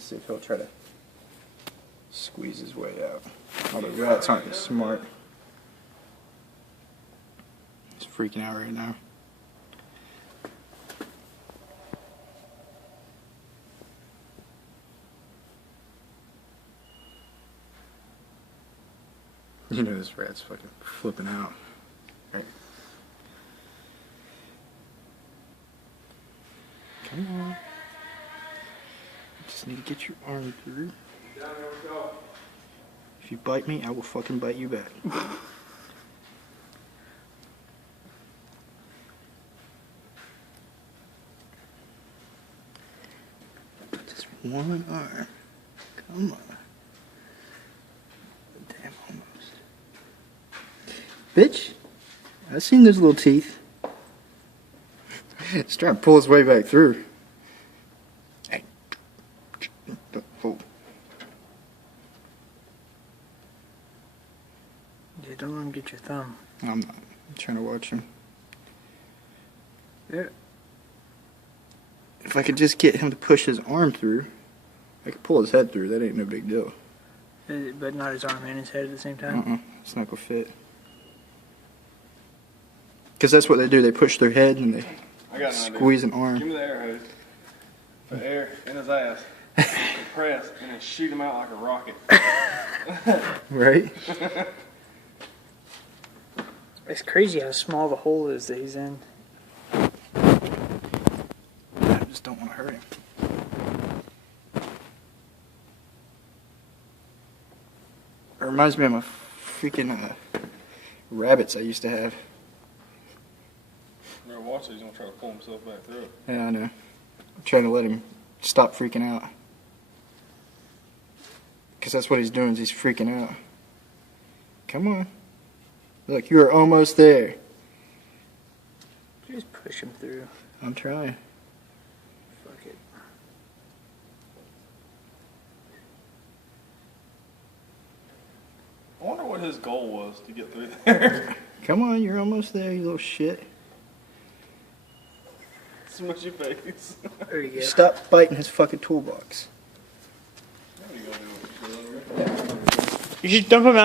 Let's see if he'll try to squeeze his way out. Oh, the rats aren't as smart. He's freaking out right now. You know this rat's fucking flipping out. Right. Come on. Just need to get your arm through. If you bite me, I will fucking bite you back. Just one arm. Come on. Damn, almost. Bitch, I've seen those little teeth. He's trying to pull his way back through. Hey. Oh. Yeah, don't let him get your thumb. I'm not. I'm trying to watch him. Yeah. If I could just get him to push his arm through, I could pull his head through. That ain't no big deal. But not his arm and his head at the same time? It's not gonna fit. Because that's what they do. They push their head and they squeeze an arm. Give me the air hose. Put air in his ass. Press and then shoot him out like a rocket. Right? It's crazy how small the hole is that he's in. I just don't want to hurt him. It reminds me of my freaking rabbits I used to have. Better watch it, he's gonna try to pull himself back through it. Yeah, I know. I'm trying to let him stop freaking out. Because that's what he's doing, is he's freaking out. Come on. Look, you are almost there. Just push him through. I'm trying. Fuck it. I wonder what his goal was to get through there. Come on, you're almost there, you little shit. Smush your face. There you go. Stop biting his fucking toolbox. There you go. You should dump him out.